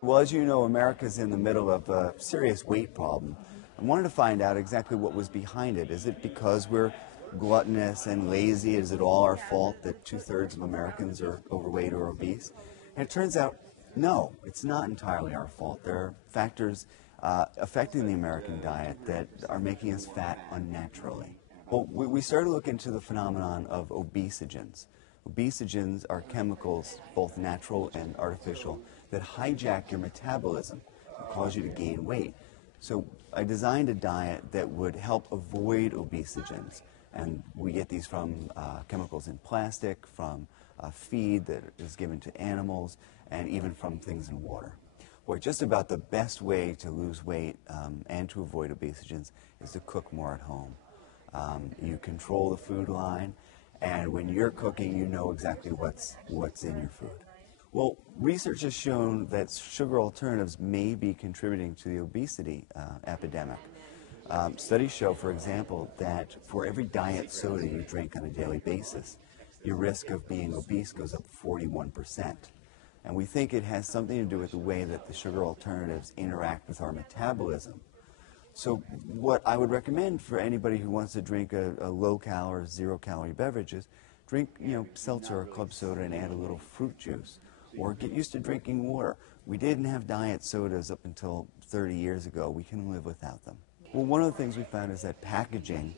Well, as you know, America's in the middle of a serious weight problem. I wanted to find out exactly what was behind it. Is it because we're gluttonous and lazy? Is it all our fault that two-thirds of Americans are overweight or obese? And it turns out, no, it's not entirely our fault. There are factors affecting the American diet that are making us fat unnaturally. Well, we started to look into the phenomenon of obesogens. Obesogens are chemicals, both natural and artificial, that hijack your metabolism and cause you to gain weight. So I designed a diet that would help avoid obesogens. And we get these from chemicals in plastic, from feed that is given to animals, and even from things in water. Boy, just about the best way to lose weight and to avoid obesogens is to cook more at home. You control the food line, and when you're cooking, you know exactly what's in your food. Well, research has shown that sugar alternatives may be contributing to the obesity epidemic. Studies show, for example, that for every diet soda you drink on a daily basis, your risk of being obese goes up 41%. And we think it has something to do with the way that the sugar alternatives interact with our metabolism. So what I would recommend for anybody who wants to drink a low-calorie, zero-calorie beverage is drink, seltzer or club soda and add a little fruit juice. Or get used to drinking water. We didn't have diet sodas up until 30 years ago. We can live without them. Well, one of the things we found is that packaging,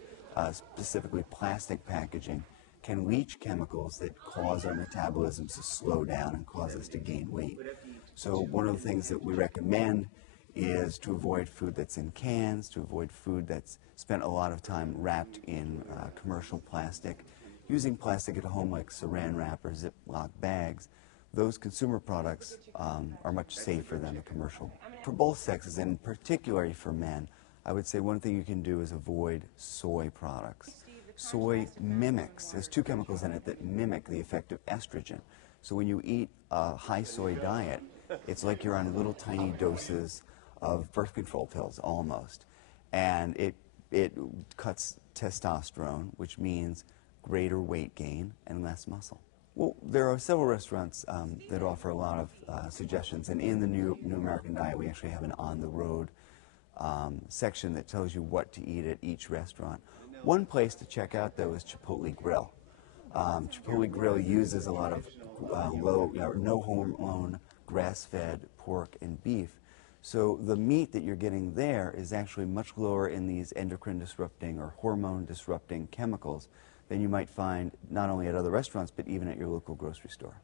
specifically plastic packaging, can leach chemicals that cause our metabolisms to slow down and cause us to gain weight. So one of the things that we recommend is to avoid food that's in cans, to avoid food that's spent a lot of time wrapped in commercial plastic. Using plastic at home like saran wrap or Ziploc bags, those consumer products are much safer than the commercial. For both sexes, and particularly for men, I would say one thing you can do is avoid soy products. Soy has two chemicals in it that mimic the effect of estrogen. So when you eat a high soy diet, it's like you're on little tiny doses of birth control pills almost. And it cuts testosterone, which means greater weight gain and less muscle. Well, there are several restaurants that offer a lot of suggestions, and in the New American Diet we actually have an on-the-road section that tells you what to eat at each restaurant. One place to check out, though, is Chipotle Grill. Chipotle Grill uses a lot of no hormone, grass-fed pork and beef. So the meat that you're getting there is actually much lower in these endocrine-disrupting or hormone-disrupting chemicals than you might find not only at other restaurants, but even at your local grocery store.